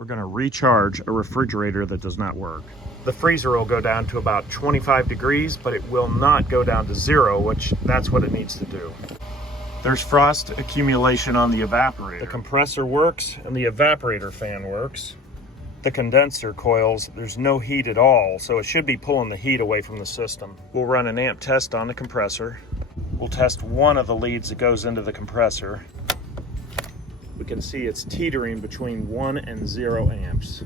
we're going to recharge a refrigerator that does not work. The freezer will go down to about 25 degrees, but it will not go down to 0, which that's what it needs to do. There's frost accumulation on the evaporator. The compressor works and the evaporator fan works. The condenser coils, there's no heat at all, so it should be pulling the heat away from the system. We'll run an amp test on the compressor. We'll test one of the leads that goes into the compressor. We can see it's teetering between 1 and 0 amps.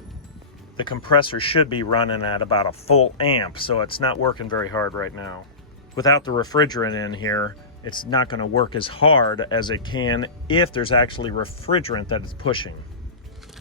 The compressor should be running at about a full amp, so it's not working very hard right now. Without the refrigerant in here, it's not going to work as hard as it can if there's actually refrigerant that it's pushing.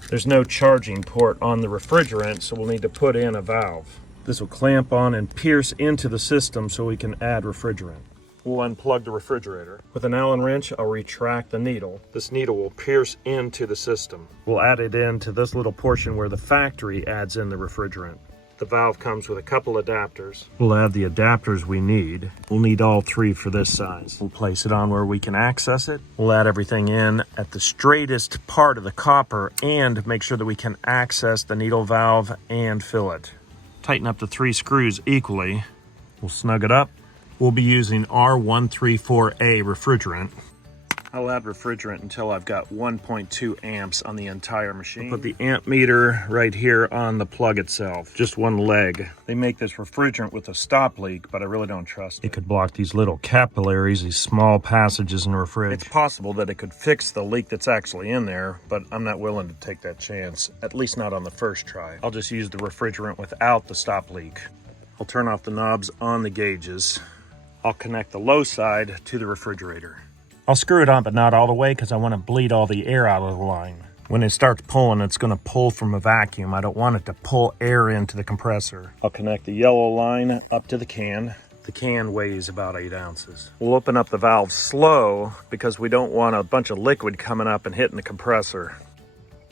There's no charging port on the refrigerant, so we'll need to put in a valve. This will clamp on and pierce into the system so we can add refrigerant. We'll unplug the refrigerator. With an Allen wrench, I'll retract the needle. This needle will pierce into the system. We'll add it into this little portion where the factory adds in the refrigerant. The valve comes with a couple adapters. We'll add the adapters we need. We'll need all 3 for this size. We'll place it on where we can access it. We'll add everything in at the straightest part of the copper and make sure that we can access the needle valve and fill it. Tighten up the 3 screws equally. We'll snug it up. We'll be using R134A refrigerant. I'll add refrigerant until I've got 1.2 amps on the entire machine. I'll put the amp meter right here on the plug itself, just one leg. They make this refrigerant with a stop leak, but I really don't trust it. It could block these little capillaries, these small passages in the refrigerator. It's possible that it could fix the leak that's actually in there, but I'm not willing to take that chance, at least not on the first try. I'll just use the refrigerant without the stop leak. I'll turn off the knobs on the gauges. I'll connect the low side to the refrigerator. I'll screw it on, but not all the way, because I want to bleed all the air out of the line. When it starts pulling, it's going to pull from a vacuum. I don't want it to pull air into the compressor. I'll connect the yellow line up to the can. The can weighs about 8 ounces. We'll open up the valve slow, because we don't want a bunch of liquid coming up and hitting the compressor.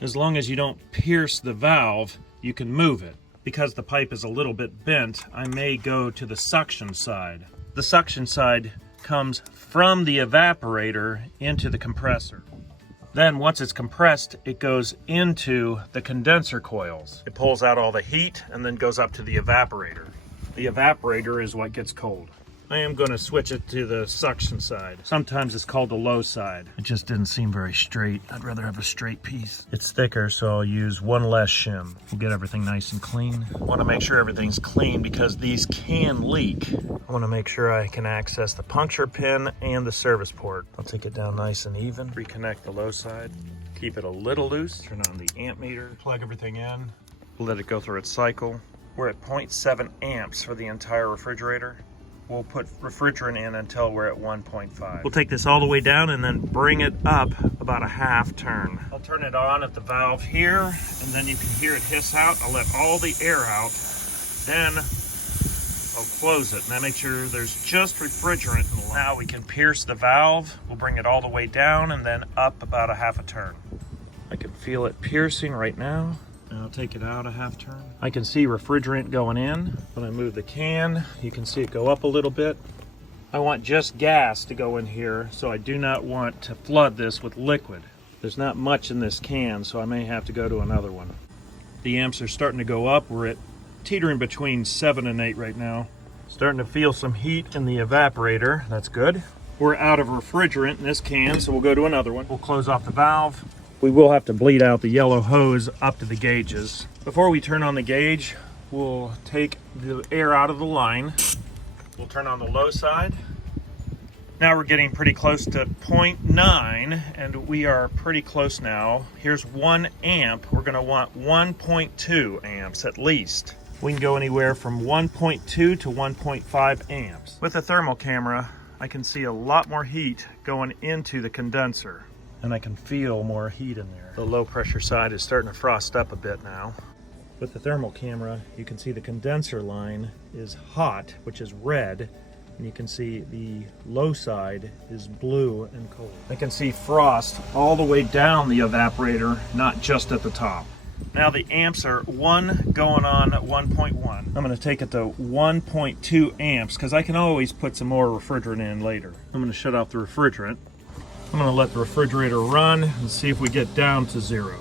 As long as you don't pierce the valve, you can move it. Because the pipe is a little bit bent, I may go to the suction side. The suction side comes from the evaporator into the compressor. Then once it's compressed, it goes into the condenser coils. It pulls out all the heat and then goes up to the evaporator. The evaporator is what gets cold. I am going to switch it to the suction side. Sometimes it's called the low side. It just didn't seem very straight. I'd rather have a straight piece. It's thicker, so I'll use one less shim. We'll get everything nice and clean. I want to make sure everything's clean because these can leak. I want to make sure I can access the puncture pin and the service port. I'll take it down nice and even. Reconnect the low side. Keep it a little loose. Turn on the amp meter. Plug everything in. Let it go through its cycle. We're at 0.7 amps for the entire refrigerator. We'll put refrigerant in until we're at 1.5. We'll take this all the way down and then bring it up about a half turn. I'll turn it on at the valve here, and then you can hear it hiss out. I'll let all the air out. Then I'll close it, and I make sure there's just refrigerant in the line. Now we can pierce the valve. We'll bring it all the way down and then up about a half a turn. I can feel it piercing right now. I'll take it out a half turn. I can see refrigerant going in. When I move the can, you can see it go up a little bit. I want just gas to go in here, so I do not want to flood this with liquid. There's not much in this can, so I may have to go to another one. The amps are starting to go up. We're at teetering between 7 and 8 right now. Starting to feel some heat in the evaporator. That's good. We're out of refrigerant in this can, so we'll go to another one. We'll close off the valve. We will have to bleed out the yellow hose up to the gauges. Before we turn on the gauge, we'll take the air out of the line. We'll turn on the low side. Now we're getting pretty close to 0.9, and we are pretty close now. Here's 1 amp. We're going to want 1.2 amps at least. We can go anywhere from 1.2 to 1.5 amps. With a thermal camera, I can see a lot more heat going into the condenser. And I can feel more heat in there. The low pressure side is starting to frost up a bit now. With the thermal camera, you can see the condenser line is hot, which is red, and you can see the low side is blue and cold. I can see frost all the way down the evaporator, not just at the top. Now the amps are 1 going on 1.1. I'm going to take it to 1.2 amps because I can always put some more refrigerant in later. I'm going to shut off the refrigerant. I'm going to let the refrigerator run and see if we get down to 0.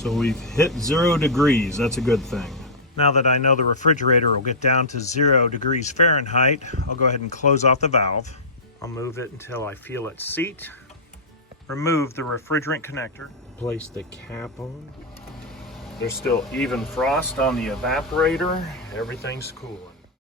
So we've hit 0 degrees, that's a good thing. Now that I know the refrigerator will get down to 0 degrees Fahrenheit, I'll go ahead and close off the valve. I'll move it until I feel it seat. Remove the refrigerant connector. Place the cap on. There's still even frost on the evaporator. Everything's cooling.